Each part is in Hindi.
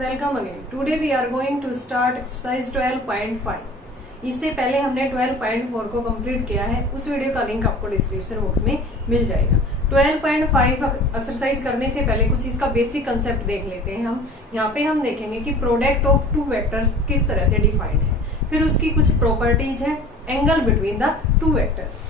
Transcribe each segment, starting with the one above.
welcome again. Today we are going to start exercise 12.5. इससे पहले हमने 12.4 को कंप्लीट किया है, उस वीडियो का लिंक आपको डिस्क्रिप्शन बॉक्स में मिल जाएगा। 12.5 एक्सरसाइज करने से पहले कुछ इसका बेसिक कंसेप्ट देख लेते हैं हम। यहाँ पे हम देखेंगे कि प्रोडक्ट ऑफ टू वेक्टर्स किस तरह से डिफाइंड है, फिर उसकी कुछ प्रॉपर्टीज है, angle between the two vectors.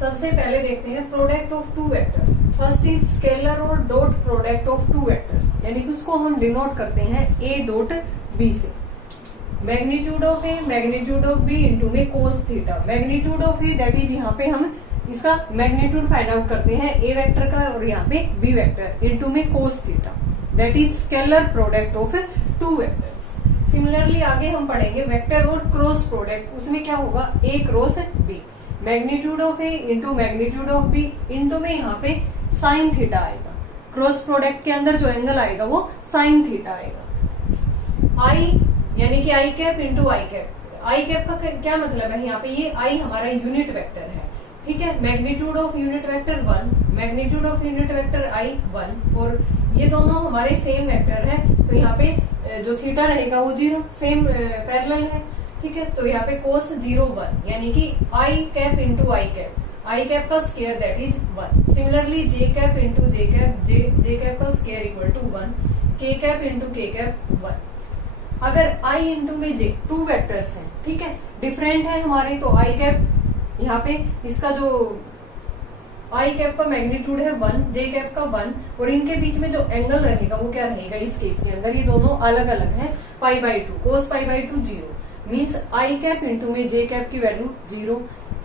सबसे पहले देखते हैं product of two vectors. First is scalar और dot product of two vectors, यानी कि उसको हम डिनोट करते हैं ए डॉट बी से। Magnitude of A, magnitude of b into में cos theta. Magnitude of a that is यहाँ पे हम इसका मैग्नीट्यूड फाइंड आउट करते हैं ए वेक्टर का, और यहाँ पे बी वेक्टर इंटू में cos theta, that is scalar product of two vectors. Similarly आगे हम पढ़ेंगे वेक्टर और क्रॉस प्रोडक्ट, उसमें क्या होगा a cross b. Magnitude of A into magnitude of b into में यहाँ पे साइन थीटा आएगा। क्रॉस प्रोडक्ट के अंदर जो एंगल आएगा वो साइन थीटा आएगा। आई यानी कि आई कैप इंटू आई कैप। आई कैप का क्या मतलब है, यहाँ पे ये आई हमारा यूनिट वेक्टर है, ठीक है। Magnitude of unit vector 1, magnitude of unit vector i 1, और ये दोनों हमारे सेम वेक्टर है, तो यहाँ पे जो थीटा रहेगा वो 0 सेम पैरेलल है, ठीक है। तो यहाँ पे कोस 0 1, यानी कि आई कैप इंटू आई कैप, आई कैप का square that is 1। Similarly J cap into J cap, J cap का स्क्वायर इक्वल टू 1, के कैप इंटू के कैप 1। अगर आई इंटू में जे टू वेक्टर्स हैं, ठीक है, डिफरेंट है हमारे, तो आई कैप यहाँ पे इसका जो आई कैप का मैग्नीट्यूड है 1, जे कैप का 1, और इनके बीच में जो एंगल रहेगा वो क्या रहेगा इस केस के अंदर, ये दोनों अलग अलग है, π/2, cos π/2 0 means I cap into में जे कैप की वैल्यू 0।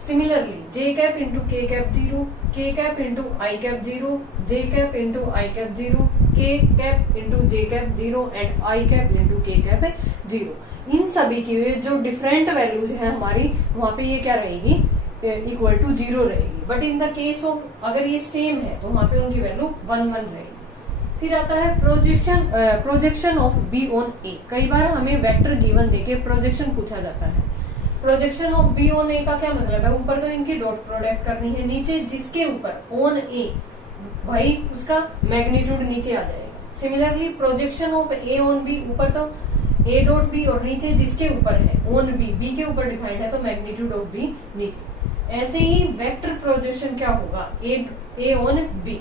सिमिलरली जे कैप इंटू के कैप 0, के कैप इंटू आई कैप 0, जे कैप इंटू आई कैप 0, के cap into J cap 0 and i cap into के कैप 0। इन सभी की जो डिफरेंट वैल्यूज है हमारी, वहां पे ये क्या रहेगी, इक्वल टू 0 रहेगी। But in the case of अगर ये सेम है तो वहां पे उनकी वैल्यू 1 1 रहेगी। फिर आता है प्रोजेक्शन ऑफ बी ऑन ए। कई बार हमें वेक्टर गिवन देके प्रोजेक्शन पूछा जाता है। प्रोजेक्शन ऑफ बी ऑन ए का क्या मतलब है, ऊपर तो इनकी डॉट प्रोडक्ट करनी है, नीचे जिसके ऊपर ऑन ए भाई उसका मैग्नीट्यूड नीचे आ जाएगा। Similarly projection of a on b, ऊपर तो ए डॉट बी और नीचे जिसके ऊपर है ऑन बी, बी के ऊपर डिफाइंड है तो मैग्नीट्यूड ऑफ बी नीचे। ऐसे ही वेक्टर प्रोजेक्शन क्या होगा, a on b,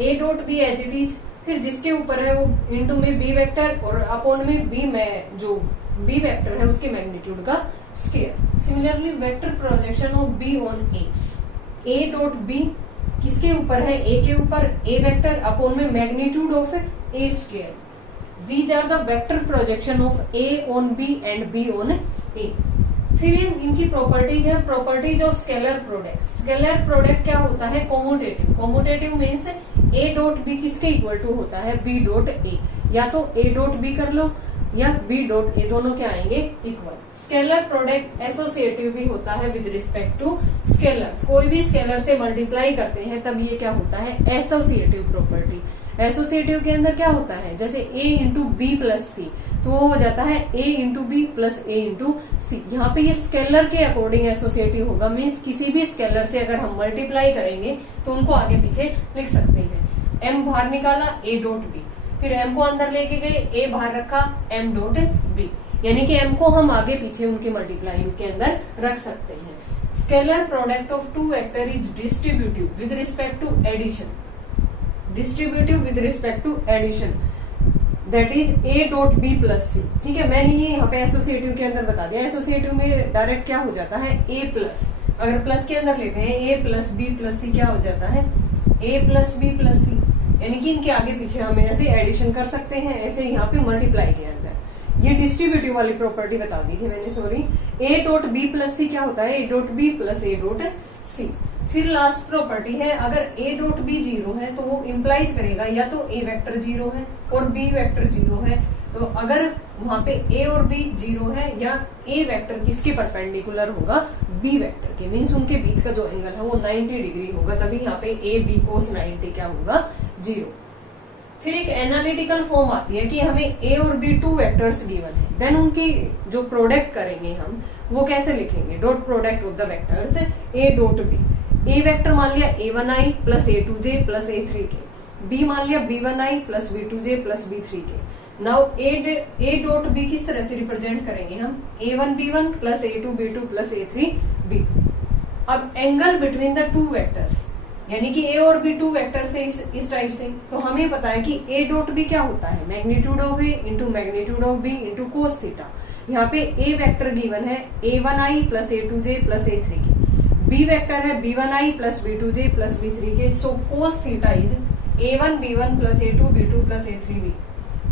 a dot b as it is, फिर जिसके ऊपर है वो इंटू में बी वेक्टर, और अपॉन में बी में जो बी वेक्टर है उसके मैग्नीट्यूड का square. Similarly vector projection of b on a dot b किसके ऊपर है, ए के ऊपर, ए वेक्टर अपॉन में magnitude of a square. These are the vector projection of a on b and b on ए। फिर इनकी प्रॉपर्टीज है, properties of scalar product. Scalar product क्या होता है, commutative. Commutative means a dot b किसके इक्वल टू होता है, बी डॉट ए, या तो ए डॉट बी कर लो या बी डॉट ए, दोनों क्या आएंगे इक्वल। स्केलर प्रोडक्ट एसोसिएटिव भी होता है विद रिस्पेक्ट टू स्केलर्स। कोई भी स्केलर से मल्टीप्लाई करते हैं तब ये क्या होता है, एसोसिएटिव प्रॉपर्टी। एसोसिएटिव के अंदर क्या होता है, जैसे ए इंटू बी प्लस सी, तो वो हो जाता है ए इंटू बी प्लस ए इंटू सी। यहाँ पे ये स्केलर के अकॉर्डिंग एसोसिएटिव होगा, मीन्स किसी भी स्केलर से अगर हम मल्टीप्लाई करेंगे तो उनको आगे पीछे लिख सकते हैं। एम बाहर निकाला ए डॉट बी, फिर एम को अंदर लेके गए, ए बाहर रखा एम डॉट बी, यानी कि एम को हम आगे पीछे उनके मल्टीप्लाई के अंदर रख सकते हैं। Scalar product of two vector is distributive with respect to addition. Distributive with respect to addition that is a dot b plus c, ठीक है। मैंने ये यहाँ पे एसोसिएटिव के अंदर बता दिया। एसोसिएटिव में डायरेक्ट क्या हो जाता है, ए प्लस, अगर प्लस के अंदर लेते हैं ए प्लस बी प्लस सी, क्या हो जाता है ए प्लस बी प्लस सी, यानी कि इनके आगे पीछे हम ऐसे एडिशन कर सकते हैं, ऐसे यहाँ पे मल्टीप्लाई के अंदर। ये डिस्ट्रीब्यूटिव वाली प्रॉपर्टी बता दी थी मैंने, sorry. A dot b plus c क्या होता है, a dot b plus a dot c. फिर लास्ट प्रॉपर्टी है, अगर ए डॉट बी 0 है तो वो इम्प्लाइज करेगा या तो ए वेक्टर 0 है और बी वेक्टर 0 है। तो अगर वहां पे ए और बी 0 है, या ए वेक्टर किसके परपेंडिकुलर होगा, बी वेक्टर के, मीन्स उनके बीच का जो एंगल है वो 90 डिग्री होगा, तभी यहाँ पे ए बी कोस 90 क्या होगा, 0। फिर एक एनालिटिकल फॉर्म आती है कि हमें ए और बी टू वेक्टर्स गिवन है, देन उनकी जो प्रोडक्ट करेंगे हम वो कैसे लिखेंगे, dot product of the vectors a dot b. A vector मान लिया a1i plus a2j plus a3k, B मान लिया b1i plus b2j plus b3k। Now a dot b किस तरह से रिप्रेजेंट करेंगे हम, a1b1 plus a2b2 plus a3b3। अब angle between the two vectors, यानी कि ए और बी टू वेक्टर से इस टाइप से, तो हमें पता है कि ए डॉट बी क्या होता है, magnitude of A into magnitude of b into cos theta. यहाँ पे ए वेक्टर गिवन है a1i plus a2j plus a3 के, बी वेक्टर है b1i plus b2j plus b3 के। So cos theta is a1b1 plus a2b2 plus a3b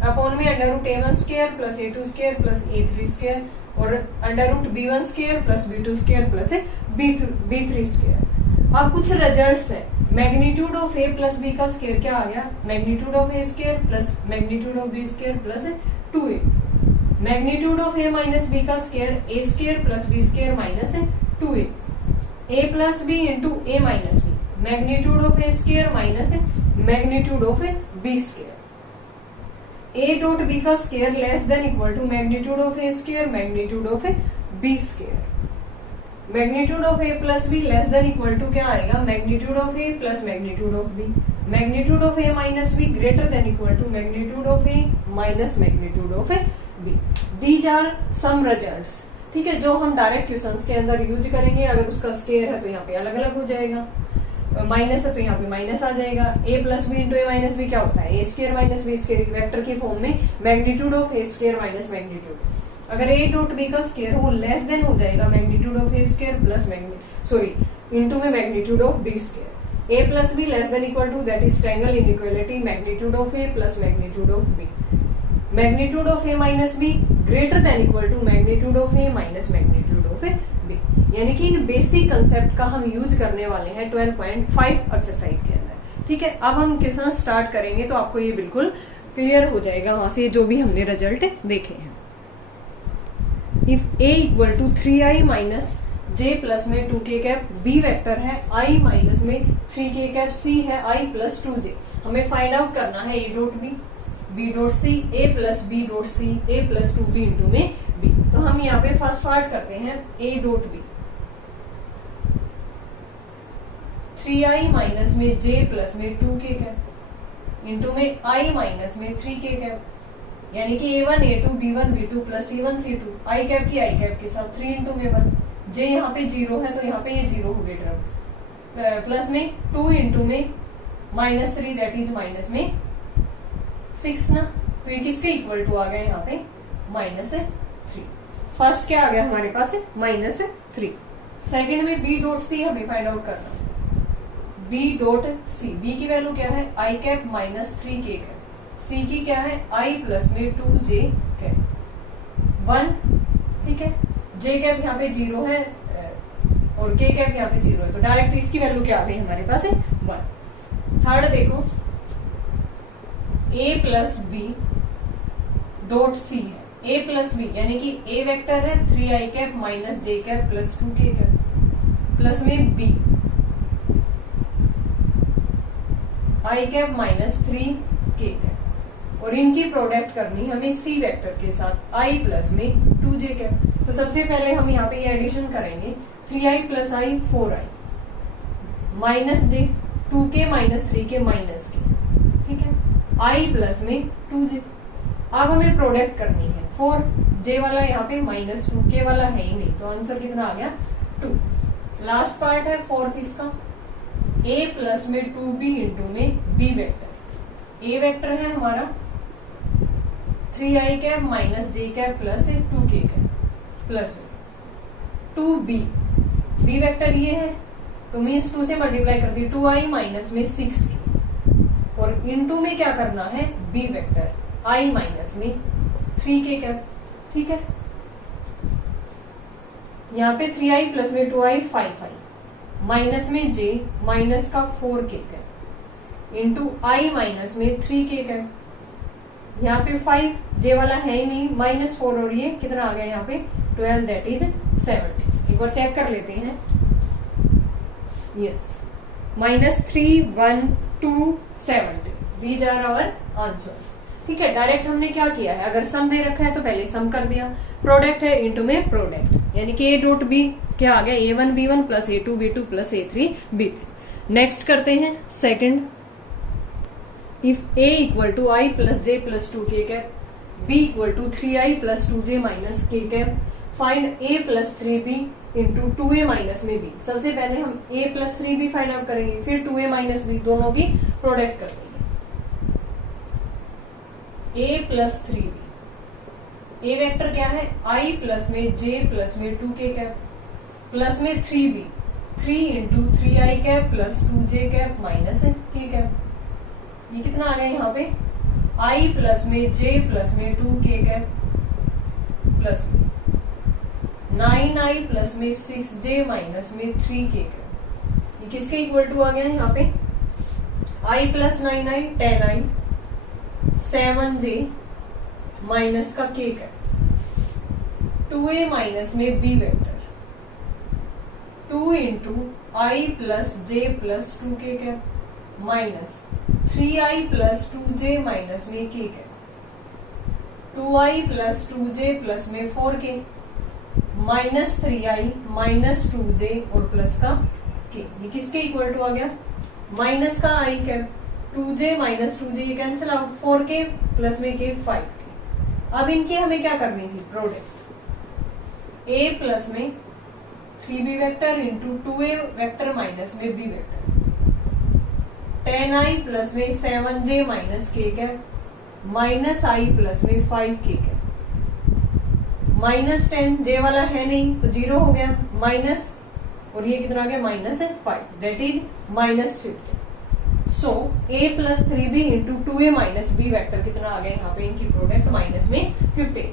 upon में under root a1 square plus a2 square plus a3 square और under root b1 square plus b2 square plus b3 square. अब कुछ रिजल्ट्स है, magnitude of a plus b का स्क्वायर क्या आ गया, magnitude of a square plus magnitude of b square plus 2a। Magnitude of a minus b का square a square plus b square minus 2a। A plus b into a minus b, magnitude of a square minus magnitude of b square. A dot b का square less than equal to magnitude of a square magnitude of b square. Magnitude of a plus b less than equal to क्या आएगा, magnitude of a plus magnitude of b. Magnitude of a minus b greater than equal to magnitude of a minus magnitude of b. These are some results, ठीक है, जो हम डायरेक्ट क्वेश्चंस के अंदर यूज करेंगे। अगर उसका स्क्वायर है तो यहाँ पे अलग अलग हो जाएगा, माइनस है तो यहाँ पे माइनस आ जाएगा। A plus b into a minus b क्या होता है, a square minus b square vector की फॉर्म में magnitude of a square minus magnitude. अगर ए डॉट बी का स्क्वायर हो लेस देन हो जाएगा magnitude of a square plus into में magnitude of b square. A plus b less than equal to that is triangle inequality magnitude of a plus magnitude of b. Magnitude of a minus b greater than equal to magnitude of a minus magnitude of B. यानी कि इन बेसिक कंसेप्ट का हम यूज करने वाले हैं 12.5 एक्सरसाइज के अंदर, ठीक है। अब हम क्वेश्चन स्टार्ट करेंगे तो आपको ये बिल्कुल क्लियर हो जाएगा वहां से जो भी हमने रिजल्ट देखे हैं। If a equal to 3i minus j plus में 2k कैप, बी वेक्टर है i माइनस में 3k कैप, c है i प्लस 2j। हमें फाइंड आउट करना है a dot b dot c, a plus b dot c, a plus 2b into में b। तो हम यहाँ पे फर्स्ट पार्ट करते हैं a dot b, 3i minus में j प्लस में 2k कैप इंटू में i माइनस में 3k कैप, यानी कि a1 a2 b1 b2 plus c1 c2, i cap की i कैप के साथ 3 इंटू में 1। j यहाँ पे 0 है तो यहाँ पे ये 0 हो गए टर्म, प्लस में 2 इंटू में माइनस 3 दैट इज माइनस में 6 ना, तो ये किसके इक्वल टू आ गया यहाँ पे -3। फर्स्ट क्या आ गया हमारे पास -3। सेकंड में b डॉट c हमें फाइंड आउट करना, b डॉट c, b की वैल्यू क्या है i cap minus 3k cap, c की क्या है i प्लस में 2j कैप 1, ठीक है। j कैप यहाँ पे 0 है और k कैप यहाँ पे 0 है, तो डायरेक्ट इसकी वैल्यू क्या आ गई हमारे पास 1। थर्ड देखो a plus B dot C है, a प्लस बी यानी कि a वेक्टर है 3i cap minus j cap plus 2k cap plus में b i cap minus 3k cap, और इनकी प्रोडक्ट करनी हमें c वेक्टर के साथ i प्लस में 2j कैप। तो सबसे पहले हम यहाँ पे ये एडिशन करेंगे, 3i plus i 4i minus j 2k minus 3k minus k, ठीक है, i प्लस में 2j। अब हमें प्रोडक्ट करनी है 4j वाला यहाँ पे माइनस 2k वाला है ही नहीं, तो आंसर कितना आ गया 2। लास्ट पार्ट है फोर्थ इसका, a प्लस में 2b इंटू में b वेक्टर। a वेक्टर है हमारा 3i cap minus j cap plus 2k cap plus 2b, b vector ये है तो मीन्स 2 से मल्टीप्लाई कर दी 2i माइनस में 6k, और इनटू में क्या करना है b वेक्टर i माइनस में 3k कैप, ठीक है। यहाँ पे 3i प्लस में 2i 5i माइनस में j माइनस का 4k cap into i minus में 3k कैप। यहाँ पे 5j वाला है ही नहीं, -4 और ये कितना आ गया यहाँ पे 12 दैट इज 70। एक बार चेक कर लेते हैं, yes -3 1 2 70, these are our answers, ठीक है। डायरेक्ट हमने क्या किया है, अगर सम दे रखा है तो पहले सम कर दिया, प्रोडक्ट है इनटू में प्रोडक्ट, यानी कि a डॉट b क्या आ गया a1 b1 plus a2 b2 plus a3 b3। Next करते हैं second, if a equal to i plus j plus 2k cap, b equal to 3i plus 2j minus k cap. Find a plus 3b into 2a minus में b। सबसे पहले हम a plus 3b find out करेंगे, फिर 2a माइनस b, दोनों की प्रोडक्ट कर देंगे। a plus 3b, a vector क्या है, i प्लस में j प्लस में 2k कैप, प्लस में 3b, 3 into 3i cap plus 2j cap minus k cap. ये कितना आ गया यहाँ पे, i प्लस में j प्लस में 2k कैप प्लस में 9i प्लस में 6j माइनस में 3k कैप। ये किसके इक्वल टू आ गया है यहाँ पे, i plus 9i 10i 7j minus का k कैप। 2a माइनस में b vector 2 into i plus j plus 2k cap minus 3i plus 2j minus में k cap. 2i plus 2j plus में 4k minus 3i minus 2j और प्लस का k। ये किसके इक्वल टू आ गया, माइनस का i cap, 2j minus 2j ये कैंसिल आउट, 4k प्लस में k 5k। अब इनकी हमें क्या करनी थी, प्रोडक्ट। a प्लस में 3b vector into 2a vector minus में b वेक्टर, 10i प्लस में 7j minus k cap minus i plus में 5k कैप। माइनस 10, j वाला है नहीं तो 0 हो गया, माइनस, और ये कितना आ गया, माइनस है 5, that is minus 50। So a plus 3b into 2a minus b vector कितना आ गया यहाँ पे, इनकी प्रोडक्ट माइनस में 50।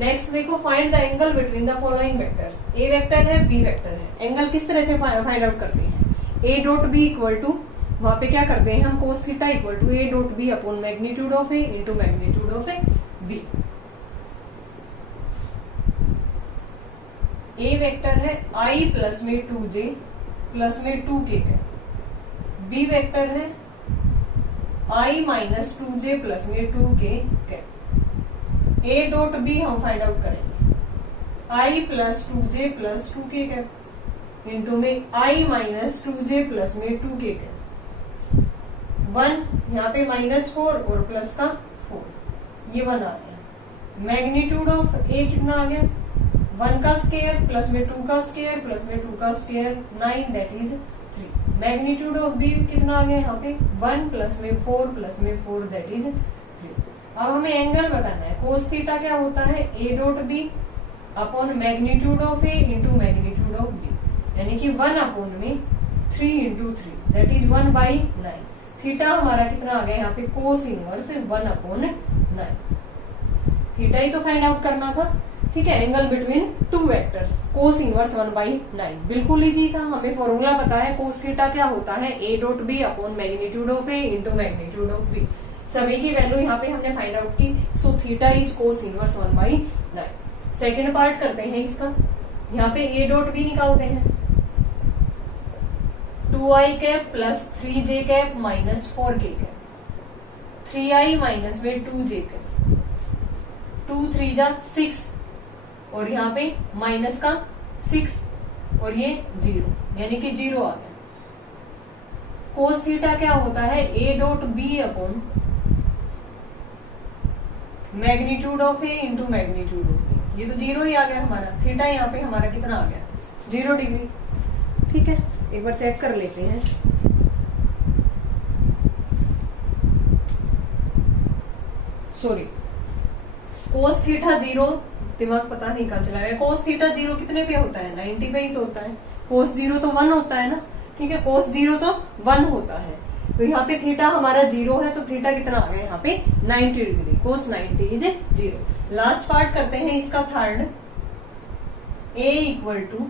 नेक्स्ट देखो, find the angle between the following vectors. a vector है, b वेक्टर है, एंगल किस तरह से फाइंड आउट करते हैं, a dot b equal to, वहां पे क्या करते हैं हम, cos theta equal to a dot b upon magnitude of a into magnitude of b। a vector है i प्लस में 2j प्लस में 2k का, b वेक्टर है i माइनस 2j प्लस में 2k का। a डॉट b हम फाइंड आउट करेंगे, i plus 2j plus 2k का इंटू में i माइनस 2j प्लस में 2k का। 1 यहाँ पे -4 और प्लस का 4, ये 1 आ गया। मैग्नीट्यूड ऑफ a कितना आ गया, 1 का स्क्वायर प्लस में 2 का स्क्वायर प्लस में 2 का square 9, that is 3। Magnitude of b कितना आ गया यहाँ पे, 1 प्लस में 4 प्लस में 4, दैट इज 3। अब हमें एंगल बताना है, कोस थीटा क्या होता है, a dot b upon magnitude of a into magnitude of b, यानी कि 1 अपॉन में 3 इंटू 3, दैट इज 1/9। थीटा हमारा कितना आ गया यहाँ पे, कोस इनवर्स 1 अपॉन 9। थीटा ही तो फाइंड आउट करना था, ठीक है, angle between two vectors, cos inverse 1/9। बिल्कुल इजी था, हमें फॉर्मूला पता है, कोस थीटा क्या होता है, a dot b upon magnitude of a into magnitude of b। सभी की वैल्यू यहाँ पे हमने फाइंड आउट की, सो theta is cos inverse 1/9। Second part करते हैं इसका, यहाँ पे a डॉट b निकालते हैं, 2i cap plus 3j cap minus 4k cap, 3i minus में 2j कैप, 2 3 जा 6 और यहाँ पे माइनस का 6 और ये 0, यानी कि 0 आ गया। कोस थीटा क्या होता है, a dot b upon magnitude of a into magnitude of b, ये तो 0 ही आ गया हमारा। थीटा यहाँ पे हमारा कितना आ गया, 0 डिग्री, ठीक है। एक बार चेक कर लेते हैं, सॉरी, कोस थीटा 0, दिमाग पता नहीं कहाँ चला गया, कोस थीटा 0 कितने पे होता है, 90 पे ही तो होता है। कोस 0 तो 1 होता है ना, ठीक है, कोस 0 तो 1 होता है, तो यहाँ पे थीटा हमारा 0 है, तो थीटा कितना आ गया यहाँ पे 90 degree, cos 90 is 0। Last part करते हैं इसका, third, a equal to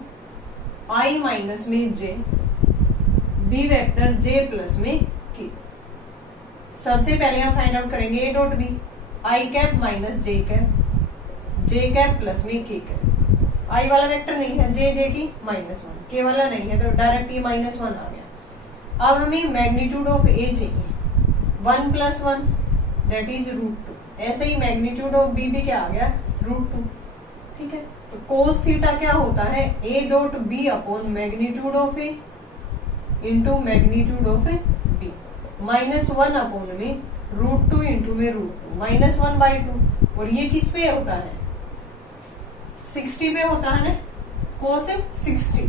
i minus में j, b vector j plus में k। सबसे पहले हम फाइंड आउट करेंगे a dot b, i cap minus j cap, j cap plus में k कैप। i वाला वेक्टर नहीं है, j की -1, k वाला नहीं है, तो डायरेक्ट ये -1 आ गया। अब हमें मैग्नीट्यूड ऑफ a चाहिए, 1 + 1 दैट इज √2। ऐसे ही मैग्नीट्यूड ऑफ b भी क्या आ गया, √2, ठीक है। तो कोस थीटा क्या होता है, a dot b upon magnitude of a into magnitude of b, -1 upon में √2 इंटू में √2, -1/2, और ये किस पे होता है, 60 पे होता है ना, cos 60।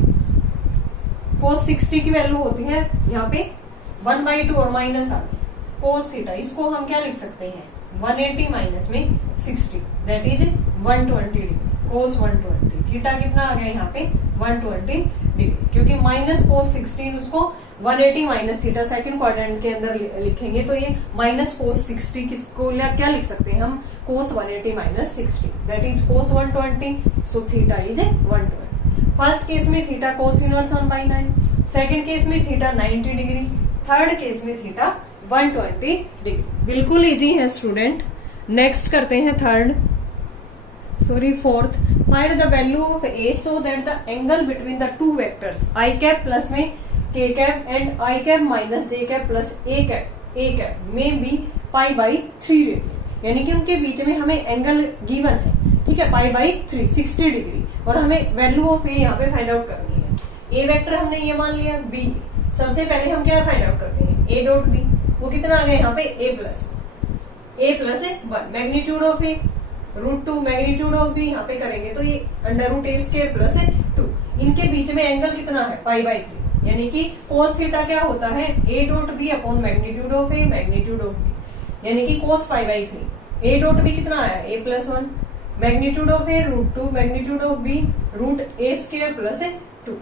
cos 60 की वैल्यू होती है यहाँ पे 1/2 और माइनस आ गई cos थीटा। इसको हम क्या लिख सकते हैं, 180 माइनस में 60 that is 120 degree. cos 120, theta कितना आ गया यहाँ पे 120 डिग्री, क्योंकि माइनस cos 16 उसको 180 माइनस थीटा सेकंड क्वाड्रेंट के अंदर लिखेंगे, तो ये माइनस cos 60 किसको क्या लिख सकते हैं हम, cos 180 minus 60 that is cos 120, so theta is 120। First case में theta cos inverse 1/9, second case में थीटा 90 डिग्री, थर्ड केस में थीटा 120 डिग्री। बिल्कुल इजी है स्टूडेंट। नेक्स्ट करते हैं fourth. Find the value of a so that the angle between the two vectors i cap plus में k cap and i cap minus j cap plus a cap में बी π/3 रेडियन, यानी कि उनके बीच में हमें एंगल गिवन है, ठीक है, π/3 60 डिग्री, और हमें वैल्यू ऑफ ए यहाँ पे फाइंड आउट करनी है। ए वेक्टर हमने ये मान लिया, बी सबसे पहले हम क्या फाइंड आउट करते हैं, ए डॉट बी, वो कितना आ गया यहाँ पे a plus 1, magnitude of A √2, magnitude of B यहाँ पे करेंगे तो ये √a² प्लस 2, इनके बीच में एंगल कितना है π/3, यानी कि cos थीटा क्या होता है, a dot B upon magnitude of A magnitude of B, यानी कि cos π/3। a डॉट बी कितना आया, a plus 1, magnitude of A √2, magnitude of B √a² plus 2,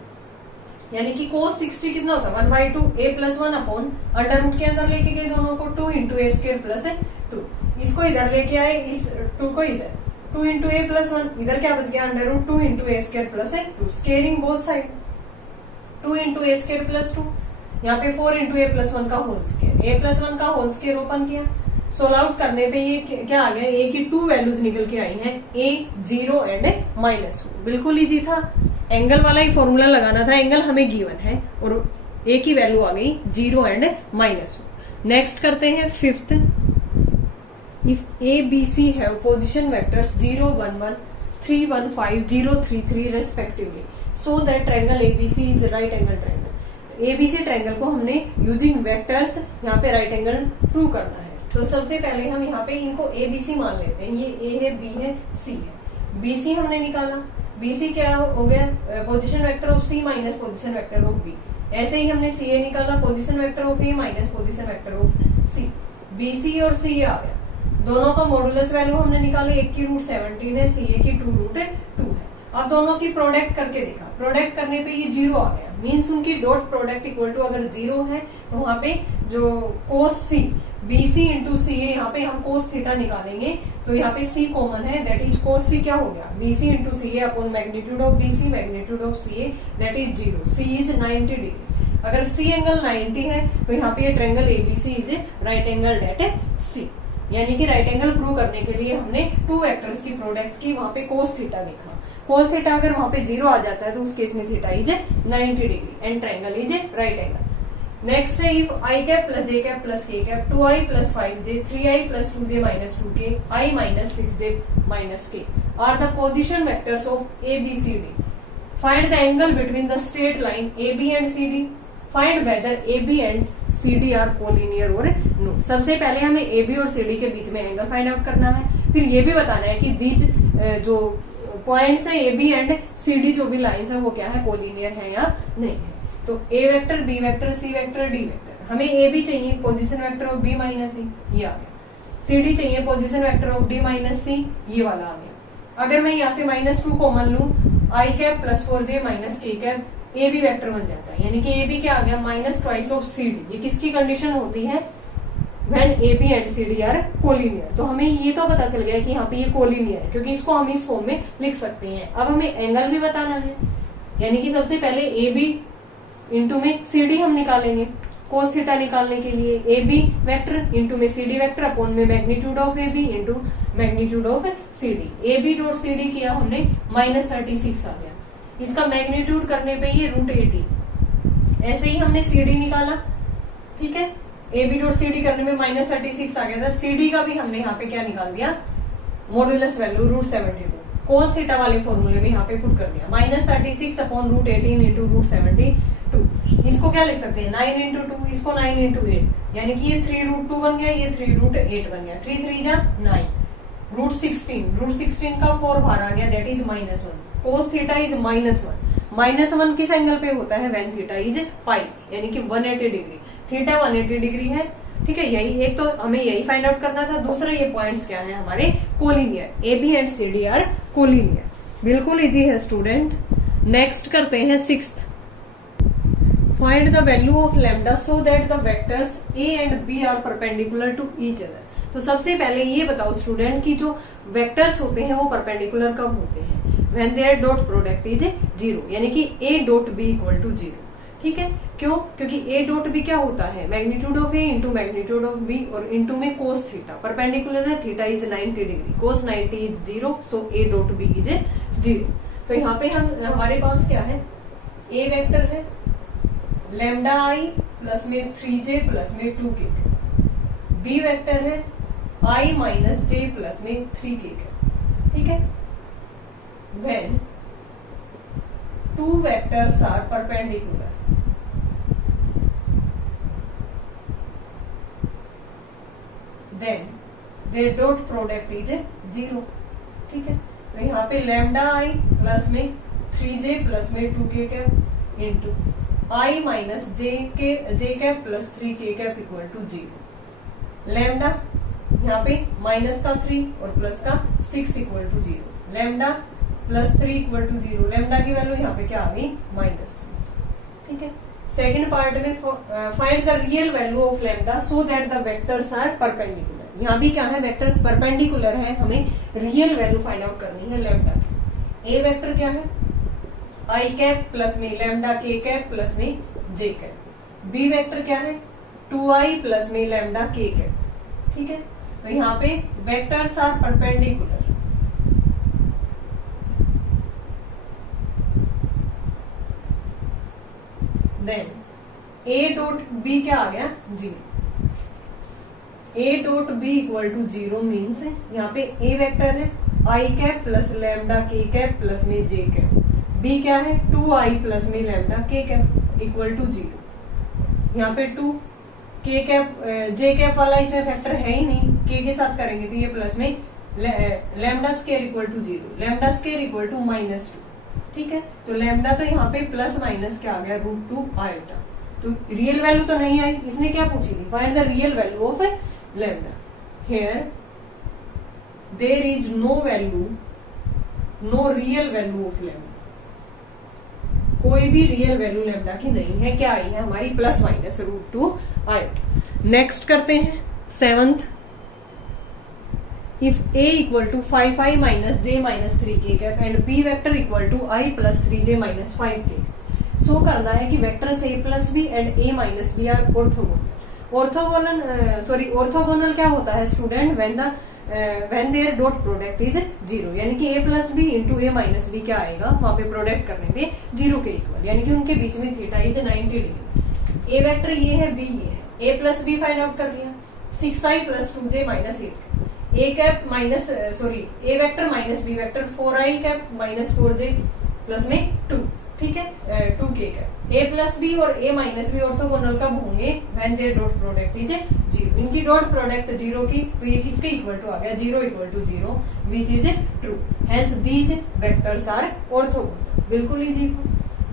यानी कि cos 60 कितना होता है 1/2 a प्लस 1 अपॉन √ के अंदर लेके गए दोनों को 2 इंटू a² प्लस 2, इसको इधर लेके आए, इस 2 को इधर 2 इंटू a प्लस 1, इधर क्या बच गया √2 into a² plus 2, squaring both side 2 into a² plus 2, यहाँ पे 4 इंटू a प्लस 1 का होल स्केयर, a प्लस 1 का होल स्केयर ओपन किया, सोल्व आउट करने पे ये क्या आ गया, a की 2 वैल्यूज निकल के आई हैं, a 0 एंड -4। बिल्कुल इजी था, एंगल वाला ही फॉर्मूला लगाना था, एंगल हमें गिवन है और a की वैल्यू आ गई 0 एंड -4। नेक्स्ट करते हैं fifth. If a b c have position vectors 0 1 1 3 1 5 0 3 3 respectively, so that triangle ABC is right angle triangle. ABC triangle को हमने यूजिंग वेक्टर्स यहाँ पे राइट एंगल प्रूव करना है। तो सबसे पहले हम यहाँ पे इनको ABC मान लेते हैं, ये A है, B है, C है। BC हमने निकाला, BC क्या हो गया, position vector of C minus position vector of B। ऐसे ही हमने CA निकाला, position vector of A minus position vector of C। BC और CA आ गया, दोनों का मॉडुलस वैल्यू हमने निकाले, एक की √17 है, CA की 2√2 है। अब दोनों की प्रोडक्ट करके देखा, प्रोडक्ट करने पे ये 0 आ गया, मींस उनकी डॉट प्रोडक्ट इक्वल टू अगर 0 है तो वहां पे जो cos C BC into CA, यहाँ पे हम cos थीटा निकालेंगे तो यहाँ पे C कॉमन है, दैट इज cos C क्या हो गया, BC into CA upon magnitude of BC magnitude of CA that is 0, C is 90 degree. अगर C एंगल 90 है तो यहाँ पे triangle ABC is right angle at C, यानी कि राइट एंगल प्रूव करने के लिए हमने 2 वेक्टर्स की प्रोडक्ट की, वहां पे cos थीटा लिखा। cos थीटा अगर वहां पे 0 आ जाता है तो उस केस में theta is 90 degree and triangle is right angle. Next है if i cap plus j cap plus k cap 2i plus 5j 3i plus 2j minus 2k i minus 6j minus k are the position vectors of ABCD। Find the angle between the straight line AB and CD। Find whether AB and CD are collinear or no. सबसे पहले हमें AB और CD के बीच में एंगल फाइंड आउट करना है, फिर ये भी बताना है कि दीज जो पॉइंट्स है AB एंड CD जो भी लाइंस है वो क्या है, कोलिनियर है या नहीं है। तो A vector, B vector, C vector, D vector. हमें AB चाहिए position vector of B minus C, ये आ गया। CD चाहिए position vector of D minus C, ये वाला आ गया। अगर मैं यहाँ से -2 कॉमन लूं, I cap plus 4j minus k cap AB vector बन जाता है, यानी कि AB क्या आ गया -2 ऑफ CD। ये किसकी कंडीशन होती है, when AB and CD are collinear. तो हमें ये तो पता चल गया कि यहाँ पे ये कोलिनियर है, क्योंकि इसको हम इस फॉर्म में लिख सकते हैं। अब हमें एंगल भी बताना है, यानी कि सबसे पहले AB इंटू में CD हम निकालेंगे cos थीटा निकालने के लिए, AB वेक्टर इंटू में CD वेक्टर अपॉन में magnitude of AB into magnitude of CD। AB dot CD किया हमने -36 आ गया, इसका मैग्नीट्यूड करने पे ये √18। ऐसे ही हमने CD निकाला, ठीक है, AB डॉट CD करने में -36 आ गया था। CD का भी हमने यहाँ पे क्या निकाल दिया, मॉडुलस वैल्यू √72 cos थीटा वाले फॉर्मूले में यहाँ पे पुट कर दिया, -36 अपॉन √18 इंटू √72। इसको क्या लिख सकते हैं 9 इंटू 2, इसको 9 इंटू 8, यानी कि ये 3√2 बन गया, ये 3√8 बन गया, 3 3 जा 9, √16 का 4 बाहर आ गया, that is -1। cos theta is -1 किस एंगल पे होता है, व्हेन थीटा इज फाई, यानी कि 180 डिग्री। थीटा 180 डिग्री है, ठीक है। यही एक तो हमें यही फाइंड आउट करना था। दूसरा ये पॉइंट्स क्या है हमारे, collinear, A B and C D are collinear. बिल्कुल इजी है स्टूडेंट। नेक्स्ट करते हैं 6th। Find the value of lambda so that the vectors A and B are perpendicular to each other. तो सबसे पहले ये बताओ स्टूडेंट कि जो वेक्टर्स होते हैं वो परपेंडिकुलर कब होते हैं, when their dot product is 0, यानी कि A dot B equal to 0, ठीक है। क्यों, क्योंकि ए डॉट बी क्या होता है, magnitude of A into magnitude of B, और इंटू में कोस थीटा, परपेंडिकुलर है, theta is 90 degree, cos 90 is 0, so A dot B is 0। तो यहाँ पे हमारे पास क्या है, ए वेक्टर है लैम्डा आई प्लस में 3j प्लस में 2k, बी वेक्टर है i माइनस j प्लस में 3k, ठीक है। when two vectors are perpendicular, then their dot product is 0, ठीक है। तो यहाँ पे लैम्डा आई प्लस में 3j प्लस में 2k cap into i minus j cap plus 3k cap equal to 0। Lambda यहाँ पे माइनस का 3 और प्लस का 6 equal to 0, lambda plus 3 equal to 0, lambda की वैल्यू यहाँ पे क्या आ गई, -3, ठीक है। सेकेंड पार्ट में find the real value of lambda so that the vectors are perpendicular. यहाँ भी क्या है, वेक्टर्स परपेंडिकुलर है, हमें रियल वैल्यू फाइंड आउट करनी है लैम्डा की। ए वेक्टर क्या है, आई कैप प्लस में लैम्डा के कैप प्लस में जे कैप। बी वेक्टर क्या है, 2i प्लस में लैम्डा के कैप, ठीक है। तो यहाँ पे vectors are perpendicular, then A dot B क्या आ गया, 0। A dot B equal to 0 means यहाँ पे ए वेक्टर है I cap plus lambda K cap plus में जे कैप, बी क्या है 2i प्लस में lambda K cap equal to 0। यहाँ पे 2 के कैप जे कैप वाला इसमें फैक्टर है ही नहीं, के के साथ करेंगे तो ये प्लस में lambda square equal to 0, lambda square equal to -2, ठीक है। तो लैम्डा तो यहाँ पे प्लस माइनस क्या आ गया, √2 आयोटा। तो रियल वैल्यू तो नहीं आई, इसने क्या पूछी थी, find the real value of lambda. Here there is no value, no real value of lambda, कोई भी रियल वैल्यू लैम्डा की नहीं है, क्या आई है हमारी प्लस माइनस √2 आयोटा। नेक्स्ट करते हैं 7th। if a equal to 5i minus j minus 3k cap and b vector equal to I plus 3j minus 5k, सो करना है कि vectors a plus b and a minus b are orthogonal. Orthogonal क्या होता है student, when their dot product is 0, यानी कि a plus b into a minus b क्या आएगा, वहां पे प्रोडक्ट करने पे 0 के इक्वल, यानी कि उनके बीच में theta is 90 degree. a vector ये है, b ये है, a plus b find out कर लिया, 6i plus 2j minus 8, a cap minus a vector minus b vector 4i cap minus 4j plus में 2, ठीक है, 2k कैप। ए प्लस बी और ए माइनस बी ऑर्थोगोनल कब होंगे, when their dot product is 0, इनकी डॉट प्रोडक्ट 0 की, तो ये किसके इक्वल टू आ गया, 0 equal to 0 which is true, hence these vectors are orthogonal. बिल्कुल इजी।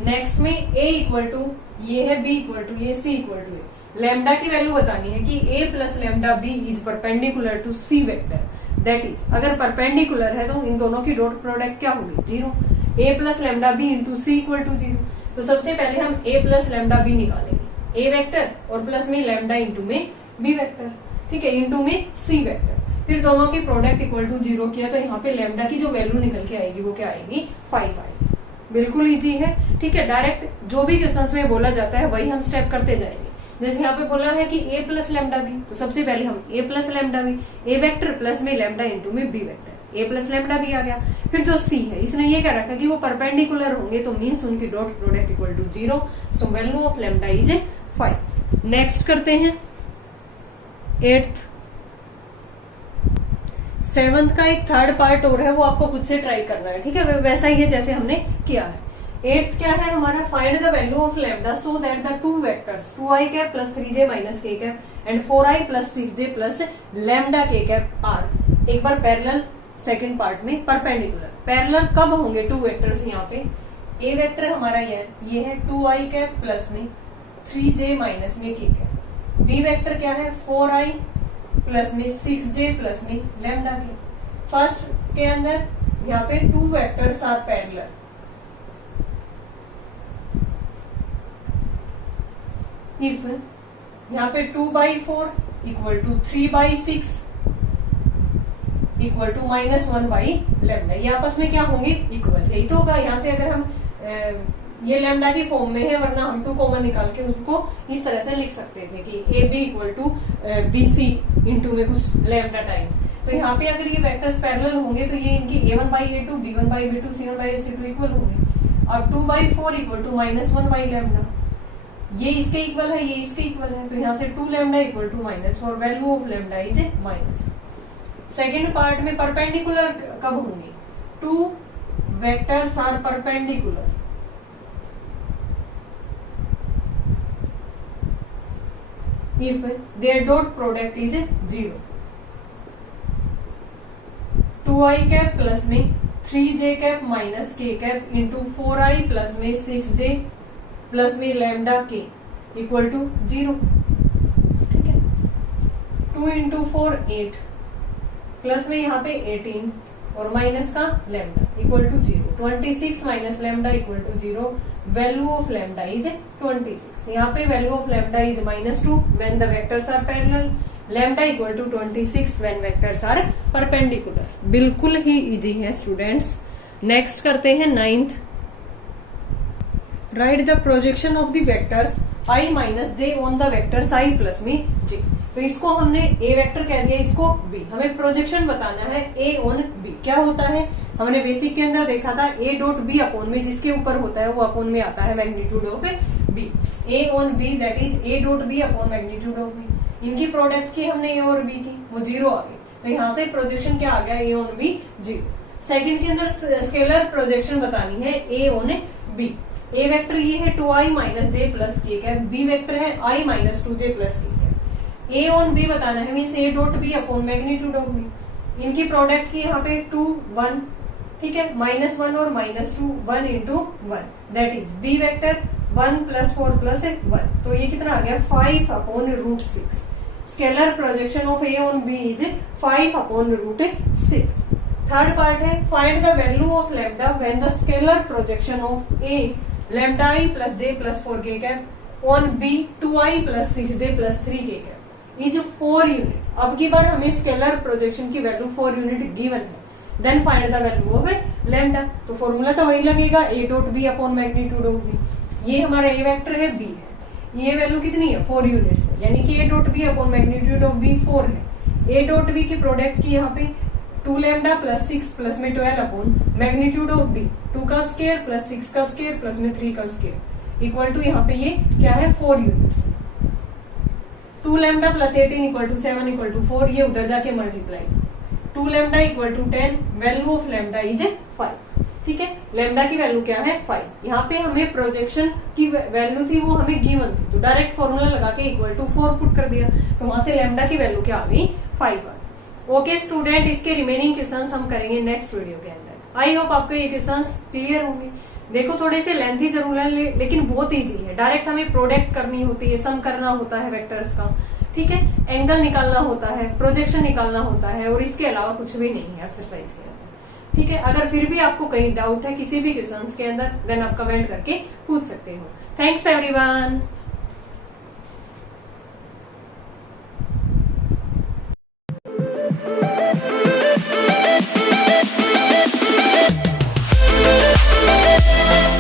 नेक्स्ट में a इक्वल टू ये है, b इक्वल टू ये, c इक्वल टू ये। लैम्डा की वैल्यू बतानी है कि a plus lambda b is perpendicular to c vector, that is अगर परपेंडिकुलर है तो इन दोनों की डॉट प्रोडक्ट क्या होगी, 0। a plus lambda b into C equal to 0। तो सबसे पहले हम a प्लस लैम्डा b निकालेंगे, a वेक्टर और प्लस में लैम्डा इंटू में b वेक्टर, ठीक है, इंटू में c वेक्टर। फिर दोनों की प्रोडक्ट इक्वल टू 0 किया तो यहाँ पे लैम्डा की जो वैल्यू निकल के आएगी वो क्या आएगी, 5 आएगी। बिल्कुल इजी है, ठीक है। डायरेक्ट जो भी क्वेश्चंस में बोला जाता है वही हम स्टेप करते जाएंगे। जैसे यहाँ पे बोला है कि a प्लस लैम्डा बी, तो सबसे पहले हम a plus lambda b, a vector plus में लैम्डा इंटू में b vector, a plus lambda b आ गया। फिर जो c है इसने ये क्या रखा कि वो परपेंडिकुलर होंगे, तो मीन्स उनकी dot product equal to 0, so value of lambda is 5। Next करते हैं 8th। 7th का एक थर्ड पार्ट और है, वो आपको खुद से ट्राई करना है, ठीक है, वैसा ही है जैसे हमने किया है। 8th क्या है हमारा, find the value of lambda so that the two vectors 2i cap plus 3j minus k cap and 4i plus 6j plus lambda k cap are एक बार पैरेलल, सेकंड पार्ट में परपेंडिकुलर। पैरेलल कब होंगे टू वेक्टर्स? यहाँ पे ए वेक्टर हमारा ये है 2i कैप प्लस में 3j माइनस में k कैप। बी वेक्टर क्या है 4i प्लस में 6j प्लस में लैम्डा के। फर्स्ट के अंदर यहाँ पे two vectors are parallel. If यहाँ पे 2/4 equal to 3/6 equal to -1 lambda, ये आपस में क्या होंगे? इक्वल। यही तो होगा। यहाँ से अगर हम ये लैम्डा की फॉर्म में है, वरना हम 2 कॉमन निकाल के उसको इस तरह से लिख सकते थे कि A B equal to BC into में कुछ लैम्डा टाइम। तो यहाँ पे अगर ये वेक्टर्स पैरेलल होंगे तो ये इनकी A1/A2 B1/B2 C1/C2 इक्वल होंगे। अब 2/4 इक्वल टू -1 लैम्डा, ये इसके इक्वल है, ये इसके इक्वल है, तो यहाँ से 2 lambda equal to -4, value of lambda is minus. Second part में परपेंडिकुलर कब होंगे? Two vectors are perpendicular if their dot product is 0। 2i cap plus में 3j cap minus k cap into 4i plus में 6j प्लस में लैम्डा k इक्वल टू 0। ठीक है, 2 इंटू 4 8 प्लस में यहाँ पे 18 और माइनस का lambda equal to 0। 26 minus lambda equal to 0। Value of lambda is 26। यहाँ पे value of lambda is -2 when the vectors are parallel, lambda equal to 26 when vectors are perpendicular. बिल्कुल ही इजी है स्टूडेंट्स। नेक्स्ट करते हैं 9th। Write the projection of the vectors i minus j on the vectors i plus में j। तो इसको हमने a वेक्टर कह दिया, इसको b। हमें प्रोजेक्शन बताना है a ऑन b। क्या होता है? हमने बेसिक के अंदर देखा था a डॉट b अपॉन में, जिसके ऊपर होता है वो अपॉन में आता है magnitude of b। a on b that is a dot b upon magnitude of b। इनकी प्रोडक्ट की हमने a और b की, वो 0 आ गई। तो यहाँ से प्रोजेक्शन क्या आ गया? a on b 0। सेकंड के अंदर स्केलर प्रोजेक्शन बतानी है a on b। a vector ये है 2i minus j plus k cap, b vector है i minus 2j plus k cap. a on b बताना है, means a dot b upon magnitude of b। इनकी प्रोडक्ट की यहाँ पे 2 1, ठीक है, -1 और -2 1 into 1 that is b vector 1 plus 4 plus 1। तो ये कितना आ गया? 5 upon root 6। Scalar projection of a on b is 5 upon root 6। Third part है find the value of lambda when the scalar projection of a lambda i plus j plus 4k cap on b 2i plus 6j plus 3k cap is 4 unit. अब की बार हमें स्केलर प्रोजेक्शन की वैल्यू 4 यूनिट गिवन है, then find the value of lambda. तो फॉर्मूला तो वही लगेगा a dot b upon magnitude of b। ये हमारा a वेक्टर है, b है, ये वैल्यू कितनी है? 4 यूनिट्स है, यानी कि a dot b upon magnitude of b 4 है। a डॉट b की प्रोडक्ट की यहाँ पे 2 लैम्डा प्लस 6 प्लस में 12 अपॉन मैग्नीट्यूड ऑफ b 2 का स्क्वायर प्लस 6 का स्क्वायर प्लस में 3 का स्क्वायर इक्वल टू यहाँ पे ये क्या है? 4 units. 2 lambda plus 18 equal to 7 equal to 4, ये उधर जाके multiply. 2 lambda equal to 10, value of lambda is 5। ठीक है, लैम्डा की वैल्यू क्या है? 5। यहाँ पे हमें प्रोजेक्शन की वैल्यू थी, वो हमें गिवन थी, तो डायरेक्ट फॉर्मूला लगा के इक्वल टू 4 पुट कर दिया, तो वहां से लैम्डा की वैल्यू क्या आ गई? 5। ओके स्टूडेंट, इसके रिमेनिंग क्वेश्चंस हम करेंगे नेक्स्ट वीडियो के अंदर। आई होप आपको ये क्वेश्चंस क्लियर होंगे। देखो थोड़े से लेंथी जरूर है, लेकिन बहुत इजी है। डायरेक्ट हमें प्रोडक्ट करनी होती है, सम करना होता है वेक्टर्स का, ठीक है, एंगल निकालना होता है, प्रोजेक्शन निकालना होता है, और इसके अलावा कुछ भी नहीं है एक्सरसाइज के अंदर। ठीक है, अगर फिर भी आपको कहीं डाउट है किसी भी क्वेश्चंस के अंदर, देन आप कमेंट करके पूछ सकते हो। Thanks everyone.